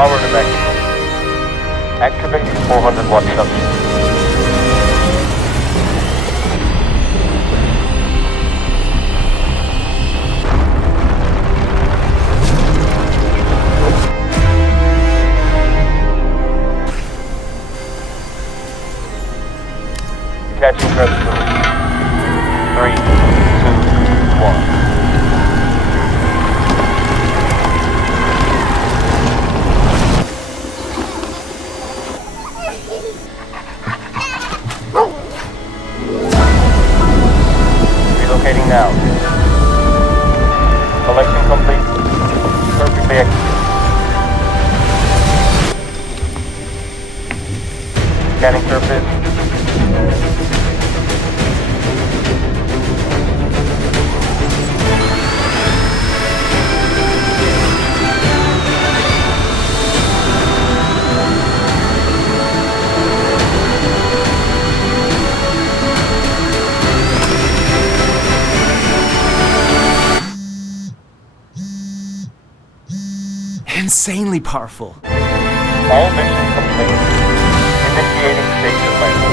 Power to maximum. Activate 400 watt substation. Catching thrusters. 3, 2, 1. Relocating now. Collection complete. Perfectly executed. Scanning surface. Insanely powerful. All mission complete. Initiating station landing.